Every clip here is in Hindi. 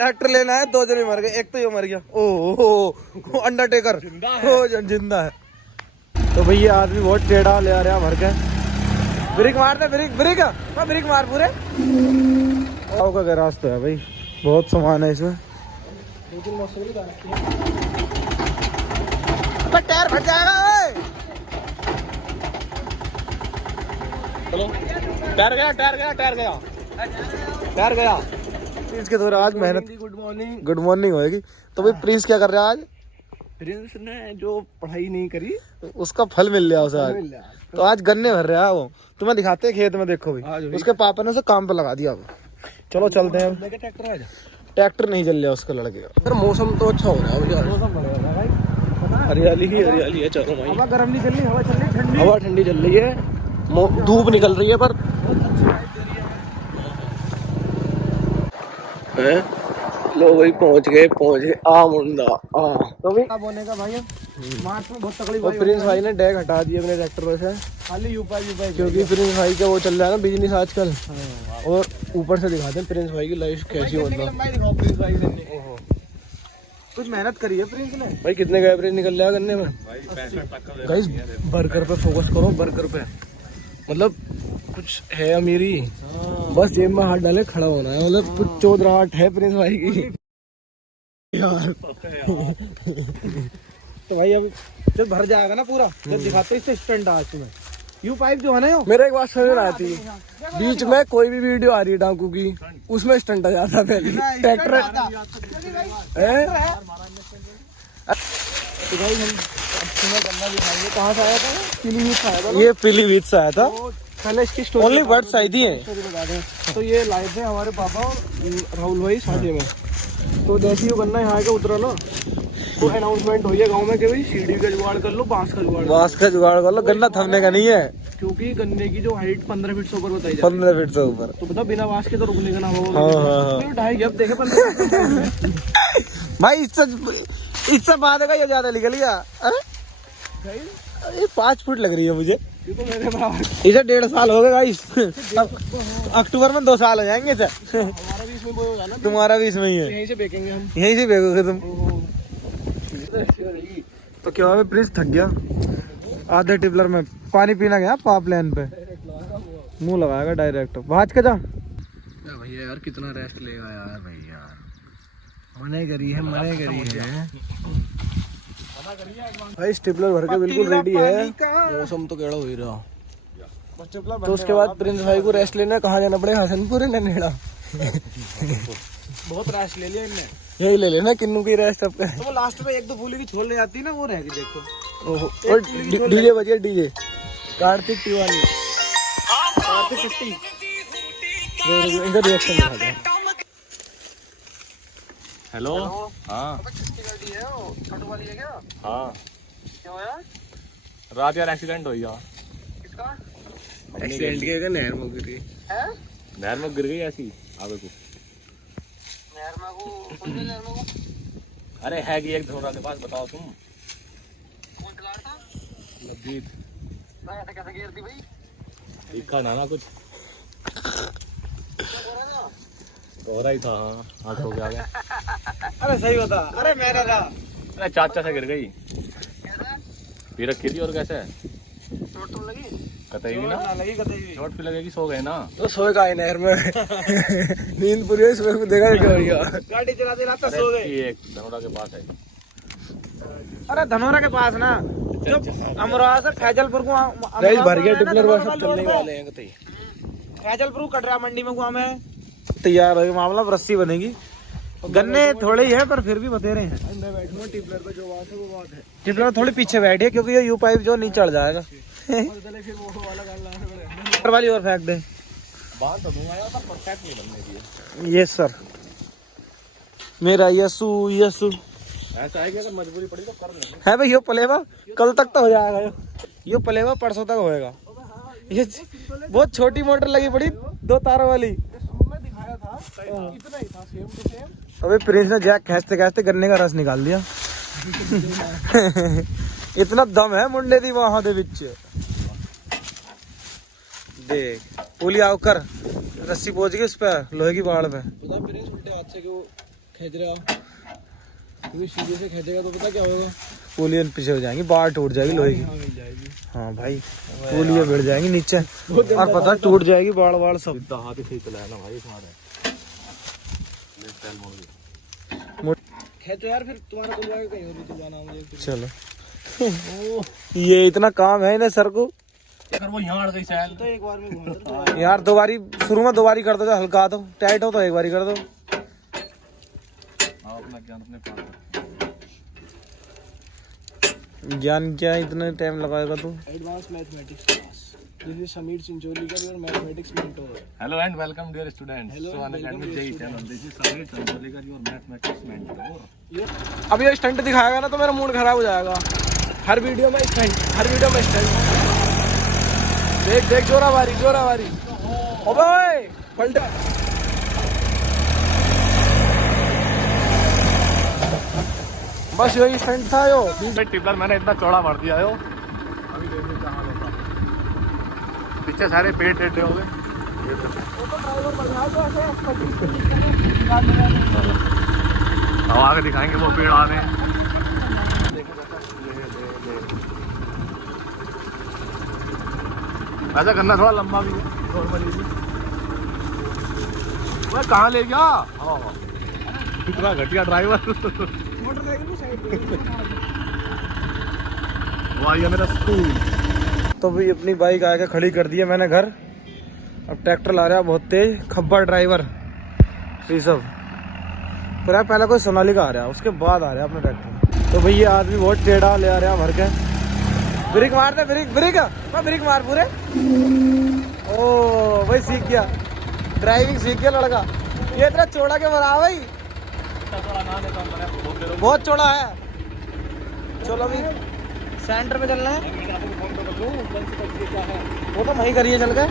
ट्रैक्टर लेना है, 2 जने मर गए, एक तो ये मर गया। ओह अंडरटेकर जिंदा है। तो भाई ये आदमी बहुत टेढ़ा ले आ रहा भर के। ब्रेक मार दे, ब्रेक मार पूरे। गाँव का गैराज तो है भाई, बहुत सामान है इसमें। टायर फट जाएगा। चलो टायर गया। प्रिंस के द्वारा आज मेहनत। गुड मॉर्निंग होएगी। तो भाई प्रिंस क्या कर रहा है आज? प्रिंस ने जो पढ़ाई नहीं करी उसका फल मिल गया उसे आज। तो आज गन्ने भर रहा है वो। तुम्हें दिखाते हैं खेत में, देखो भाई उसके पापा ने उसे काम पे लगा दिया। चलो चलते हैं। ट्रैक्टर नहीं चल रहा उसका लड़के का। मौसम तो अच्छा हो रहा है, हरियाली ही हरियाली है। चलो भाई, हवा गर्म नहीं चल रही, हवा चल रही ठंडी। हवा ठंडी चल रही है, धूप निकल रही है पर लो भाई पहुंच गए आ मुंडा आ। तो भाई अब होने का भाई मार्च में बहुत तकलीफ। और प्रिंस भाई ने डैग हटा दिए अपने ट्रैक्टर से, खाली यूपाई क्योंकि प्रिंस भाई का वो चल रहा है ना बिजनेस आजकल। और ऊपर से दिखाते हैं प्रिंस भाई की लाइफ कैसी होता है। कुछ मेहनत करी है प्रिंस ने भाई। कितने का एवरेज निकल रहा है गन्ने में? गाइस बर्गर पे फोकस करो, बर्गर पे मतलब कुछ है अमीरी। बस जेब में हाथ डाले खड़ा होना है, मतलब कुछ चौधराहट है प्रिंस भाई की यार। तो भाई अब जब भर जाएगा ना पूरा, जब दिखाते इससे स्टंट आज तुम्हें यू पाइप जो है ना यो। मेरा एक बात समझ में आती है, बीच में कोई भी वीडियो आ रही है डाकू की, उसमें स्टंट आ जाता है पहले ट्रैक्टर। तो भाई हम गन्ना दिखाएंगे कहाँ से आया था, पीलीभीत से आया था। ये पीलीभीत से आया था। पहले इसकी स्टोरी ओनली वर्ड्स आई थी। तो ये लाए थे हमारे पापा और राहुल भाई शादी में। तो जैसे ही गन्ना यहाँ के उतरा ना, तो अनाउंसमेंट हुई है गांव में कि भाई सीढ़ी का जुगाड़ कर लो, बांस का जुगाड़ कर लो। गन्ना थमने का नहीं है, क्योंकि गन्ने की जो हाइट 15 फीट से ऊपर बताई जाती है। 15 फीट से ऊपर तो बता, बिना बांस के तो रुकने का ना हो। हाँ। 2.5 देखे 15 भाई इससे बाद का ये ज्यादा निकल गया। ये 5 फुट लग रही है मुझे। ये तो मेरे बराबर। इसे 1.5 साल हो गए गाइस। अक्टूबर में 2 साल हो जाएंगे इसे। तुम्हारा भी इसमें ही है। यहीं से बेचेंगे हम, यहीं से बेचोगे तुम। तो क्या हुआ, प्रिंस थक गया। आधे टिपलर में पानी पीना गया पाइप लाइन पे, मुंह लगाएगा डायरेक्ट। भाज के जा भैया यार, कितना रेस्ट लेगा यार भैया। मने करी है भाई। स्टिपलर भर के बिल्कुल रेडी है। मौसम तो केड़ा हो ही रहा। तो उसके बाद प्रिंस भाई को रेस्ट लेना कहाँ जाना पड़ेगा? हसनपुर है ननेड़ा। बहुत रेस्ट ले लिया इनने। यही ले लेना किन्नू की रेस्ट अब। तो वो लास्ट में 1-2 फूली की छोड़ ले जाती ना, वो रहेगी देखो। और डीजे बजे डीजे कार्तिक तिवारी, कार्तिक चिट्टी। इनका रिएक्शन दिखा दे। हेलो। हाँ किसकी गाड़ी है वो, छोटू वाली है क्या? हाँ, क्या हुआ रात यार एक्सीडेंट हो गया। किसका एक्सीडेंट किया? नहर में गिरी है। नहर में गिर गई ऐसी आगे को। नहर में को कौन सी नहर में को? अरे है कि एक धनोरा के पास, बताओ तुम। कौन चला रहा था? लज्जित मैं ऐसे कैसे गिर दी भाई? दिखा ना कुछ क्या हो रहा था? हो रहा ही था। हाँ, हाथ हो गया। अरे सही बता। अरे मैंने था। अरे चाचा से गिर गई, कैसे फिर रखी थी। और कैसे? चोट तो लगी? कतई भी ना लगी कतई भी। चोट भी लगेगी, सो गए ना। तो सोए का नहर में। नींद पूरी हुई, सुबह को देखा क्या हो गया। गाड़ी चलाते चलाते सो गए। एक धनोरा के पास है। अरे धनोरा के पास ना, जो अमरोहा से फैजलपुर को भर गया टिपलर बस, अब चलने वाले हैं कतई। फैजलपुर कटरा मंडी में हुआ मैं। तैयार हो गया मामला, रस्सी बनेगी। गन्ने थोड़े ही है पर फिर भी बतेरे हैं। मैं बैठूंगा टिपलर पे, जो बात है वो बात है। टिपलर थोड़ी पीछे बैठी है, क्योंकि ये यू पाइप जो नहीं चढ़ जाएगा। फिर वो वाला गाल लाना पड़ेगा। वाली और फेंक दे। बात तो दूंगा यार, पर परफेक्ट नहीं बनने की। यस सर, मेरा यसु। ऐसा है कि अगर मजबूरी पड़ी तो कर लेंगे। है भाई, यो पलेवा कल तक तो हो जाएगा। यो पलेवा परसों तक होएगा। ये बहुत छोटी मोटर लगी पड़ी, 2 तारों वाली। दिखाया था इतना ही था, सेम टू सेम। अबे प्रिंस ने जैक खींचते खींचते गन्ने का रस निकाल दिया। इतना दम है मुंडे दी वहां दे विच। देख पुली आओ कर, रस्सी पहुंच गई उस पर, लोहे की बाड़ पे। पता प्रिंस उल्टे हाथ से क्यों खींच रहा क्योंकि सीधे से खींचेगा तो पता क्या होगा, पुलियन पीछे हो जाएंगी, बाहर टूट जाएगी लोहे की। मिल जाएगी। हाँ भाई पुलिया गिर जाएंगी नीचे और पता टूट जाएगी बाड़ बाड़ सब। इतना हाथ ही सही चलाया ना भाई तुम्हारा। खींचो यार, फिर तुम्हारा तुलवाएगा कहीं और भी तुलवाना मुझे। चलो ये इतना काम है इन्हें सर को अगर वो यहाँ अड़ गई सैल तो एक बार में घूमता यार। दो बारी शुरू में 2 बारी कर दो, जो हल्का तो टाइट हो तो 1 बारी कर दो। अपना ज्ञान अपने पास। ज्ञान क्या इतने टाइम लगाएगा तू? Advance mathematics class. This is Sameer Chincholikar, your mathematics mentor. Hello and welcome dear students. Hello so and welcome Unacademy dear JEE students. Channel, this is Sameer Chincholikar, your mathematics mentor. अब ये स्टंट दिखाएगा ना तो मेरा मूड खराब हो जाएगा। हर वीडियो में स्टंट, हर वीडियो में स्टंट। देख देख जोरा बारी ओबे ओए पलटा। बस यही स्टंट था यो। टिपलर मैंने इतना चौड़ा भर दिया हो, अभी देखो कहाँ होता। पीछे सारे पेड़ टेढ़े हो गए। अब आगे दिखाएंगे वो पेड़ आ रहे हैं। ऐसा करना थोड़ा लंबा भी नॉर्मली भी। वह कहाँ ले गया? कितना घटिया ड्राइवर। वो आ गया मेरा स्कूल। तो भाई अपनी बाइक आके खड़ी कर दी है मैंने घर। अब ट्रैक्टर ला रहा बहुत तेज, खब्बा ड्राइवर ये सब। पर पहले कोई सोनालिका आ रहा, उसके बाद आ रहा अपना ट्रैक्टर। तो भाई ये आदमी बहुत टेढ़ा ले आ रहा भर के। ब्रेक मार दे, ब्रेक ब्रेक ब्रेक मार पूरे। ओ भाई सीख गया, ड्राइविंग सीख गया लड़का। ये इतना चौड़ा के बना भाई, बहुत चौड़ा है। चलो अभी सेंटर में चलना है। वो तो वहीं करिए चल के,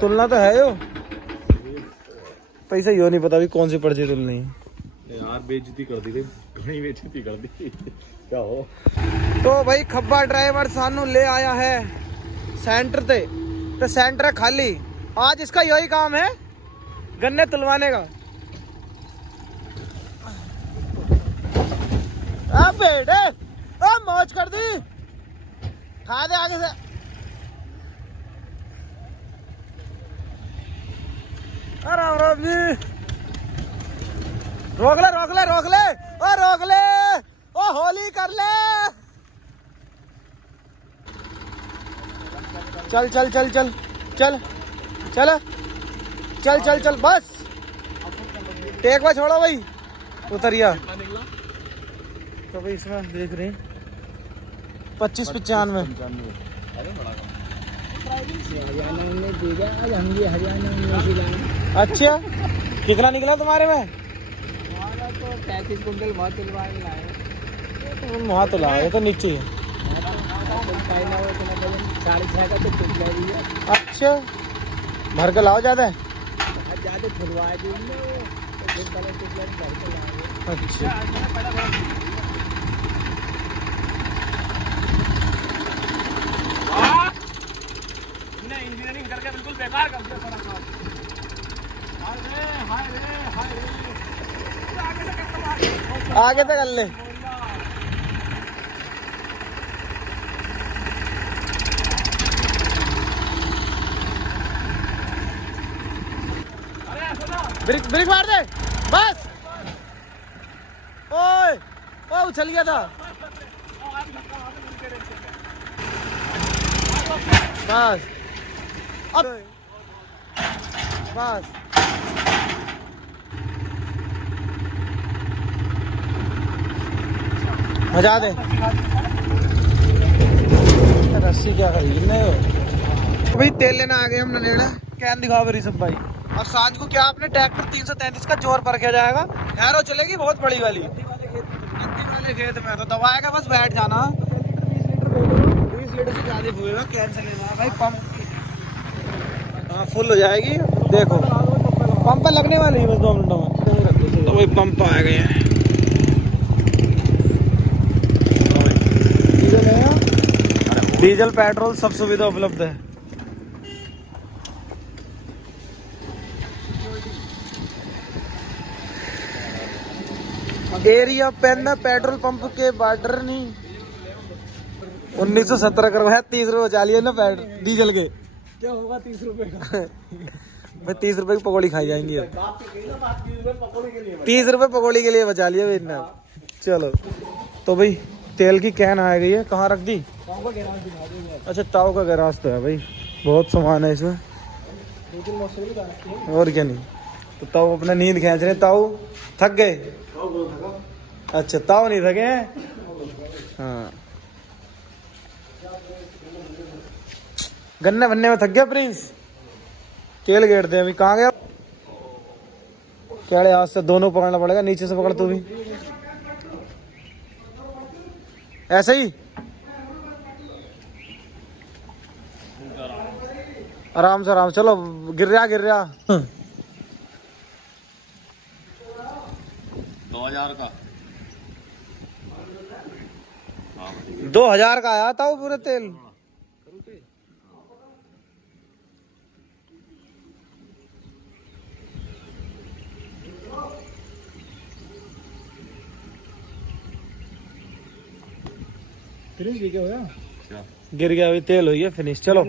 तुलना तो है यो। पैसा यो नहीं पता भी कौन सी पर्ची तुलनी है यार। बेइज्जती कर दी, कहीं बेइज्जती कर दी। क्या हो? तो भाई खब्बा ड्राइवर सानू ले आया है सेंटर ते, तो सेंटर है खाली। आज इसका यही काम है, गन्ने तुलवाने का। बेटे मौज कर दी, खा दे आगे से। राम राम जी। रोक ले रोक ले रोक ले, ओ रोक ले, ओ होली कर ले। चल चल चल चल चल चल चल चल चल बस। टेक में छोड़ो भाई, उतरिया। तो भाई इसमें देख रहे हैं 25-95। अच्छा कितना निकला तुम्हारे में? 33 कुंटल बहुत तुलवाए लाए। वहाँ तो लाए तो नीचे। अच्छा भर के लाओ ज्यादा। अच्छा इंजीनियरिंग करके बिल्कुल बेकार कर दिया सारा काम। आगे तक कर ले। ब्रेक ब्रेक मार दे बस। ओए ओ उछल गया था बस। अब बस मजा दे। रस्सी क्या खरीदने हो भाई? तेल लेना आ गए हम ननेड़ा। कैन दिखाओ मेरी सब भाई। और सांझ को क्या आपने ट्रैक्टर 333 का जोर पर किया जाएगा। हैरो चलेगी बहुत बड़ी वाली। नदी वाले खेत में तो दबाएगा बस, बैठ जाना। 20 लीटर से ज्यादा हुएगा, कैन से लेना भाई। पंप हाँ फुल हो जाएगी। देखो पंप पर लगने वाली है बस 2 मिनटों में। तो भाई पंप आ गए हैं। डीजल पेट्रोल सब सुविधा उपलब्ध है। एरिया पैंदा पेट्रोल पंप के बॉर्डर नहीं 1917 करवाया 30 रुपए बचा लिए ना डीजल के। क्या होगा 30 रुपए का? भाई 30 रुपए की पकौड़ी खाई जाएंगी अब। 30 रुपए पकौड़ी के लिए बचा लिया भाई इतना। चलो तो भाई तेल की कैन आ गई है, कहाँ रख दी? अच्छा ताऊ का गैराज तो है भाई, बहुत सामान है इसमें और क्या नहीं। तो ताऊ अपना नींद खींच रहे। ताऊ थक गए? अच्छा ताऊ नहीं थके हैं। हाँ गन्ने बनने में थक गया प्रिंस। तेल गेट दे अभी। कहाँ गया? क्या हाथ से दोनों पकड़ना पड़ेगा, नीचे से पकड़ तू भी ऐसे ही आराम से आराम। चलो गिर रहा 2000 का 2000 का आया था वो पूरे तेल। क्या होया? गिर गया अभी, तेल हुई है फिनिश। चलो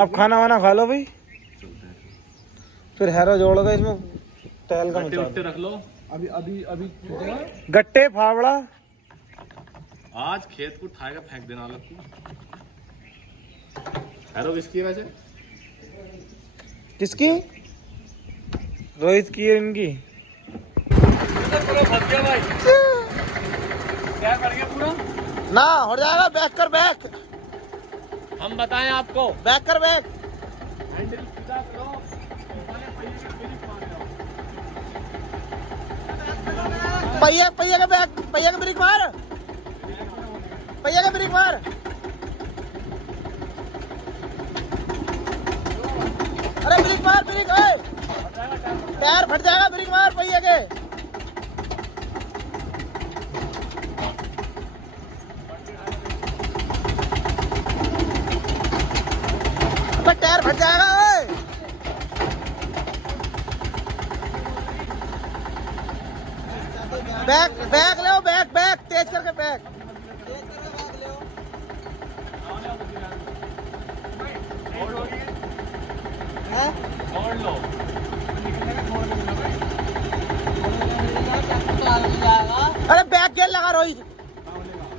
अब खाना वाना खा लो भाई, फिर हैरो जोड़ोगा इसमें तेल का गट्टे रख लो। अभी अभी अभी गट्टे फावड़ा आज खेत को उठाएगा फेंक देना अलग को। हैरो किसकी है वैसे? किसकी? रोहित की है इनकी। क्या कर गया पूरा? ना हो जाएगा, बैक कर बैक। हम बताएं आपको, बैक कर बैक। हैंडल सीधा करो, पहिया का बैक, पहिया का ब्रेक मार, पहिया का ब्रेक मार। अरे ब्रेक मार, ब्रेक टायर फट जाएगा, ब्रेक मार पहिया के। टायर फट जाएगा। बैक बैक ले, बैक बैक तेज करके बैक। छोड़ लो। अरे बैक गेयर लगा रोहित,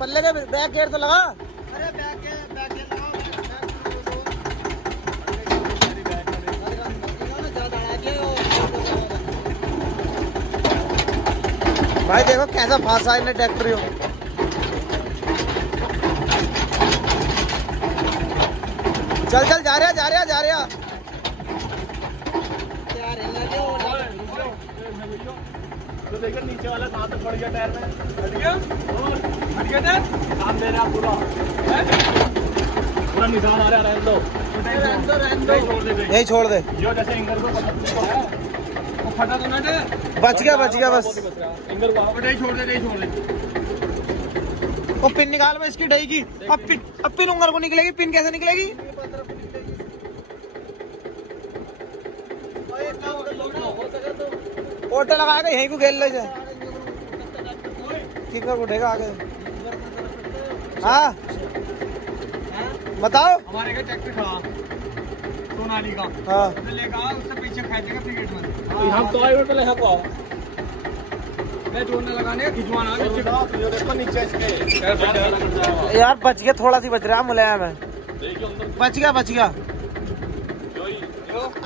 पल्ले के बैक गेयर तो लगा। अरे बैक गेयर लगाओ। भाई देखो कैसा फांसा है ट्रैक्टर। चल चल जा रहा तो देखो नीचे वाला कहाँ तक पड़ गया टायर में। हट गया टायर, काम दे रहा पूरा निशान आ रहा है। रहने दो, यही छोड़ दे। जो जैसे इंगर को फटा तो ना दे। बच गया बस। इंगर को छोड़ दे। वो पिन निकाल में इसकी ढई की। अब पिन उंगर को निकलेगी, पिन कैसे निकलेगी? ओटे लगाएगा यहीं को खेल ले जाए, किकर उठेगा आगे। हाँ बताओ। हमारे का ट्रैक्टर था सोनाली का। हाँ लेगा उससे पीछे खेचेगा क्रिकेट में। हम तो आए पे यहाँ को मैं जोड़ने लगाने खिंचवाना नीचे यार बच गया, थोड़ा सी बच रहा है, मुलायम है। बच गया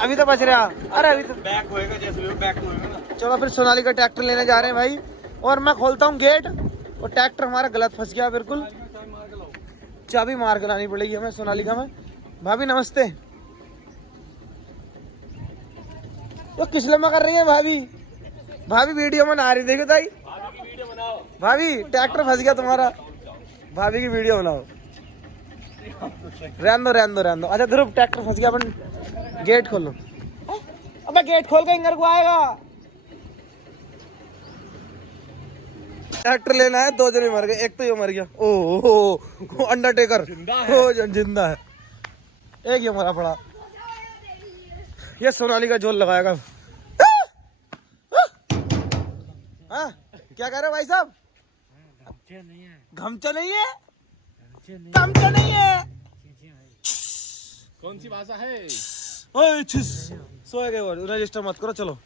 अभी तो बच रहा। अरे अभी तो बैक होएगा, जैसे भी बैक होएगा ना। चलो फिर सोनाली का ट्रैक्टर लेने जा रहे हैं भाई। और मैं खोलता हूँ गेट, और ट्रैक्टर हमारा गलत फंस गया बिल्कुल। चाबी मार कर लानी पड़ेगी हमें सोनालिका में। भाभी नमस्ते। तो किस लम्बा कर रही है भाभी? भाभी वीडियो में आ रही, देखो ताई। भाभी ट्रैक्टर फंस गया तुम्हारा, भाभी की वीडियो बनाओ। रहने दो। अच्छा ध्रुव ट्रैक्टर फंस गया, अपन गेट खोलो। अबे गेट खोल के इंगर को आएगा। ट्रैक्टर लेना है, 2 जने मर गए, एक तो ये मर गया। ओ अंडरटेकर जिंदा है, एक ये मरा पड़ा। ये सोनाली का झोल लगाएगा। हाँ क्या कह रहे हो भाई साहब? नहीं है, घमचा नहीं है, तमचा नहीं है। कौन सी भाषा है? ओए छिस सोए गए वो, रजिस्टर मत करो चलो।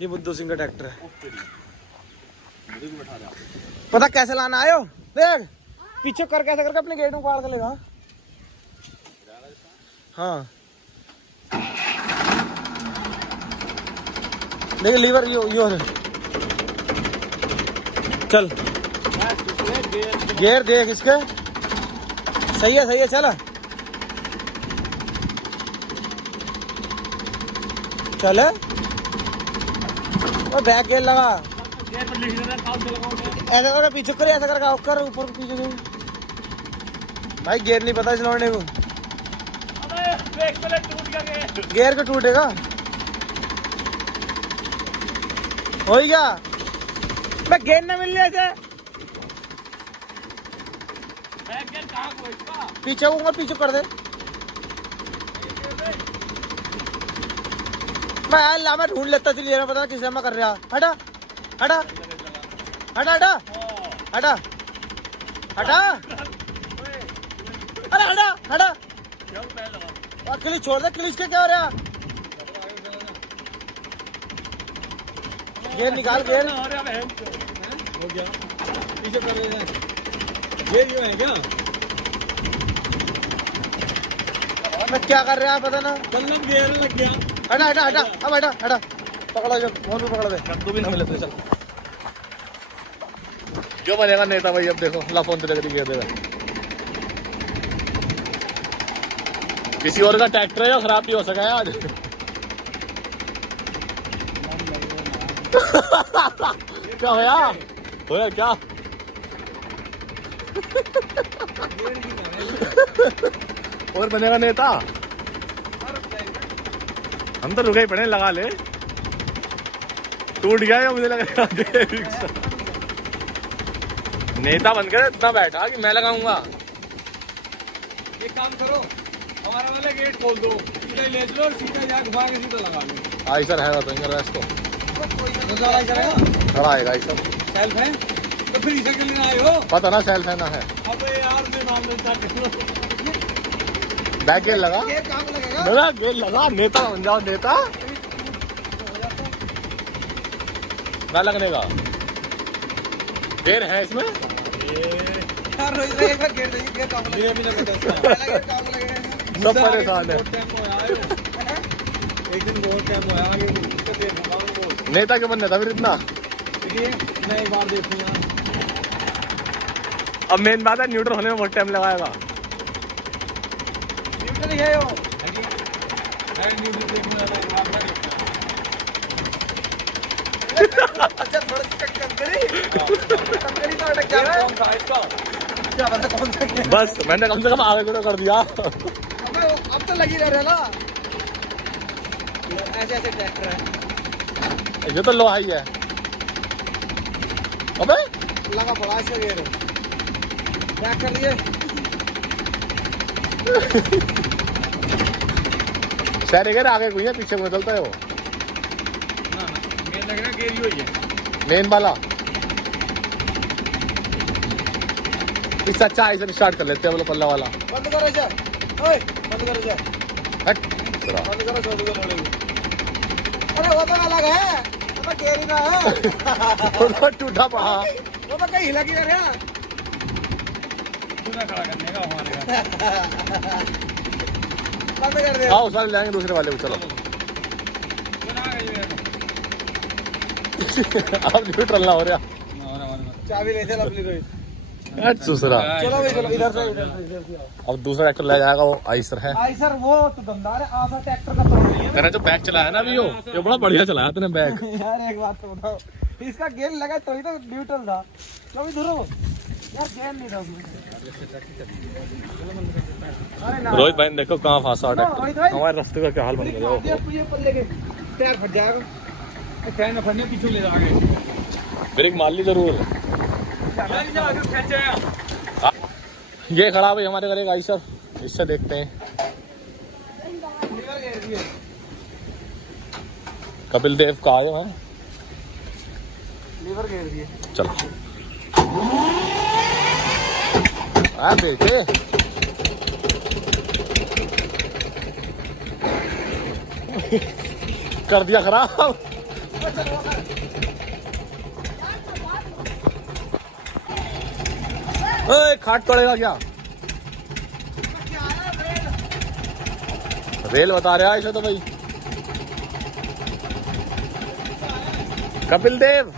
ये बुद्धू सिंह का ट्रैक्टर है। पता कैसे लाना आयो? देख पीछे कर कैसे करके अपने गेट में पार कर लेगा। हाँ देख लीवर यो है। चल गेयर देख इसके, सही है चल चले। और बैक गेयर लगा, ऐसा करके पीछे करे, ऐसा करके कर ऊपर पीछे नहीं। भाई गेयर नहीं पता इस लौंडे को। गेयर को टूटेगा हो ही गया। मैं गेयर न मिल रहे पीछे होऊंगा, पीछे कर दे। मैं ढूंढ लेता चलिए, पता किस में कर रहा। हटा हटा हटा हटा हटा हटा, अरे हटा हटा। क्लिच छोड़ दे, क्लिच के क्या हो रहा? गेयर निकाल, गेयर हो गया पीछे कर रहे हैं। गेयर क्यों है क्या? मैं क्या कर रहा है पता ना, कलम गेयर लग गया। हटा हटा हटा, अब हटा हटा, पकड़ो जब फोन भी पकड़ दे, कद्दू भी ना मिले तो चल। क्यों बनेगा नेता भाई? अब देखो ला फोन तेरे गेयर देगा। किसी और का ट्रैक्टर है जो खराब भी हो सका है आज। क्या होया क्या? और बनेगा नेता? हम तो रुके ही पड़े, लगा ले। टूट गया मुझे लग रहा है। नेता बनकर इतना बैठा कि मैं लगाऊंगा। एक काम करो, हमारा वाला गेट खोल दो, सीधा ले लो और सीधा जाके घुमा के सीधा लगा लो। आई सर है तो इसको करेगा खड़ा आएगा सर। सेल्फ है तो फिर इसे के लिए आए हो? पता ना सेल्फ है ना है। अब यार मैं नाम लेता बैक गेयर लगा, ये काम लगेगा। मेरा गेयर लगा। नेता बन जाओ नेता। क्या लगने का गेयर है इसमें? यार रोज रहेगा गेट नहीं, गेट काम लगेगा। भी ना पता उसका पहला गेट काम लगेगा। सब परेशान है। एक दिन बहुत टाइम होया आगे उसको देखूंगा वो। नेता क्यों बनने था फिर इतना? देखिए मैं एक बार देखूंगा। अब मेन बात है न्यूट्रल होने में बहुत टाइम लगाएगा। न्यूट्रल ही है वो। न्यूट्रल देखना है। अच्छा थोड़ा सा कंकड़ी तो अटक जा रहा है। कौन सा इसका? क्या पता कौन सा? बस मैंने कम से कम आगे को कर दिया। अब तो लगी रह रहा ना। ऐसे ऐसे ट्रैक्टर है। ये तो लोहा ही है। अबे लगा पड़ा इसका गेयर। बैक कर लिए। शहर गेयर आगे कोई है, पीछे को चलता है वो। ना मेन लग रहा है गेयर ही है। मेन वाला इससे अच्छा इसे स्टार्ट कर लेते हैं वो पल्ला वाला। बंद करो इसे। ओए बंद करो इसे। हट बंद करो, छोड़ दो मोड़ेगी। अरे वो तो अलग है, वो तो गेयर ही ना है। वो टूटा पड़ा। वो तो कहीं हिला गिरा रहा। दूसरा खड़ा करने का हमारे का। बंद कर दे। आओ सारे लेंगे दूसरे वाले को। चलो अब न्यूट्रल ना हो रहा। चाबी ले चल अपनी रोहित। दूसरा चलो भाई चलो, इधर से अब दूसरा ट्रैक्टर ले जाएगा वो आइसर है। आई सर वो तो दमदार है। आधा ट्रैक्टर का तो नहीं है। मैंने जो बैग चलाया ना अभी ये बड़ा बढ़िया चलाया तूने बैग। यार एक बात तो बताओ, इसका गेयर लगा तो ही तो न्यूट्रल था। कभी धुरो यार, गेयर नहीं था उसमें। अरे ना रोहित भाई देखो कहाँ फंसा ट्रैक्टर। हमारे रास्ते का क्या हाल बन गया। ये पल्ले के टायर फट जाएगा। टायर ना फटने पीछे ले जाओगे। ब्रेक मार ली जरूर। ये खराब है हमारे घर एक आइसर, इससे देखते हैं। कपिल देव का आयो है। लीवर घेर दिए। चलो आ बेटे कर दिया खराब। ओए खाट तोड़ेगा क्या? रेल बता रहा है इसे तो भाई। कपिल देव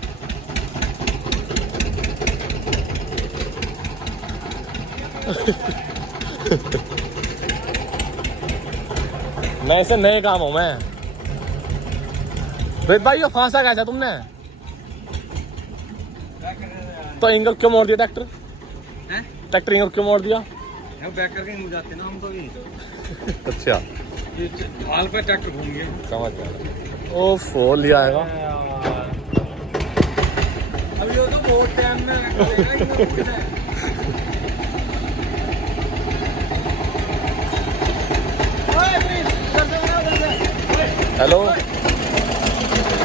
मैं ऐसे नए काम हूं मैं। रोहित भाई ये फांसा कैसा तुमने? तो एंगल क्यों मोड़ दिया ट्रैक्टर? ट्रैक्टर एंगल क्यों मोड़ दिया? बैक करके नहीं जाते ना हम तो भी। अच्छा हाल पे ट्रैक्टर घूम गया। समझ गया। ओ फोन लिया आएगा। अभी वो तो बहुत टाइम में हेलो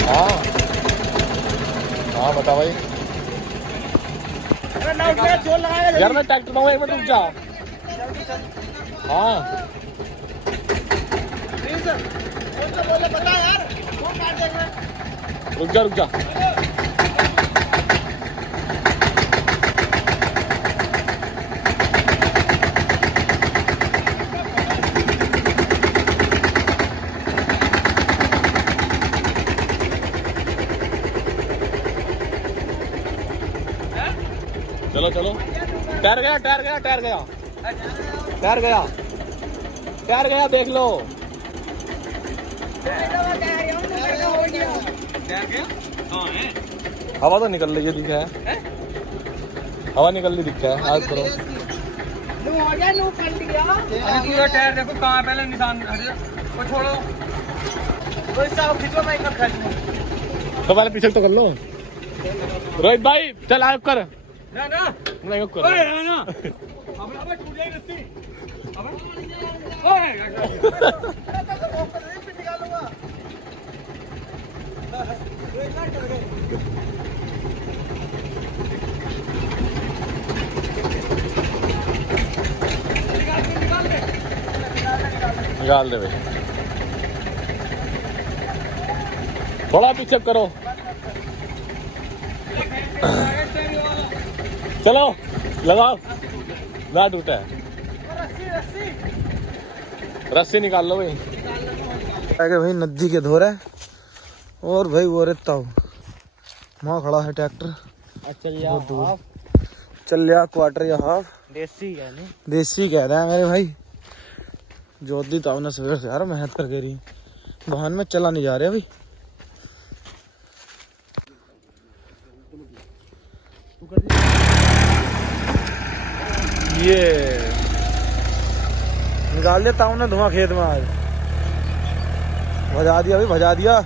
हाँ हाँ बता भाई। यार मैं ट्रैक्टर पाऊंगा, एक मिनट रुक जा। हाँ रुक जा रुक जा। चलो चलो टायर गया टायर गया टायर गया टायर गया टायर गया देख लो। हवा तो निकल रही है दिखा है, हवा निकल रही दिखा है। आज करो टायर देखो कहाँ पहले निशान को छोड़ो तो पहले पीछे तो कर लो। रोहित भाई चल आग कर ना ना नहीं कर ओए ना अब टूट जाएगी रस्सी अब ओए निकाल दे भाई। थोड़ा पीछे करो। चलो लगाओ ना टूटा है। रस्सी निकाल लो भाई। भाई नदी के धोर है और भाई वो रेता हूँ वहाँ खड़ा है ट्रैक्टर। चल लिया क्वार्टर या हाफ देसी कहते हैं मेरे भाई। जोती तो ने सवेर से यार मेहनत करके रही वाहन में चला नहीं जा रहा भाई। ये निकाल दिया ताऊ ने धुआं खेत में आज भजा दिया भाई भजा दिया।